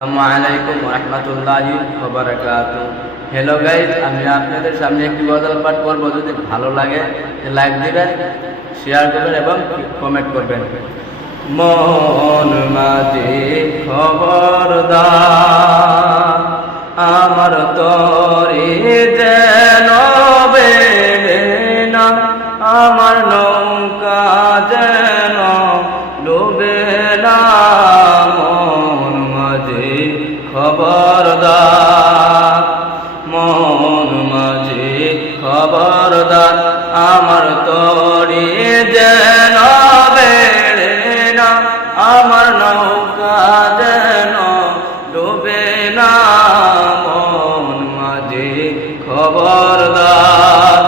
আসসালামু আলাইকুম ওয়া রাহমাতুল্লাহি ওয়া বারাকাতুহু। হ্যালো গাইস, আমি আপনাদের সামনে একটি গজল পাঠ করব। যদি ভালো লাগে লাইক দিবেন, শেয়ার করবেন এবং কমেন্ট করবেন। মন মাঝে খবরদার, আমার তরি যেন বেড়ে না, আমার নৌকা যেন ডুবে না। মন মাঝে খবরদার, মন মাঝে খবরদার, আমার তরি যেন বেড়ে না, আমার নৌকা যেন ডুবে না। মন মাঝে খবরদার,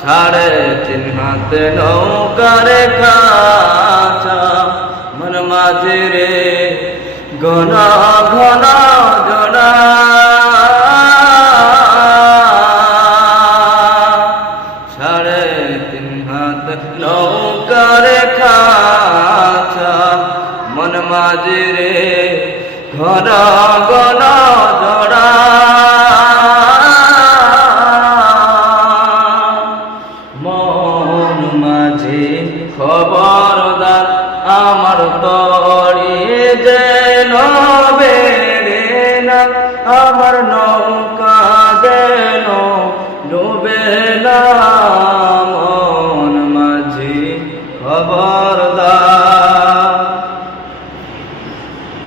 3.5 হাত নৌকার কাছা, মন মাঝে রে ঘন ঘন জোড়া। 3.5 হাত নৌকার কাছা, মন মাঝে রে ঘন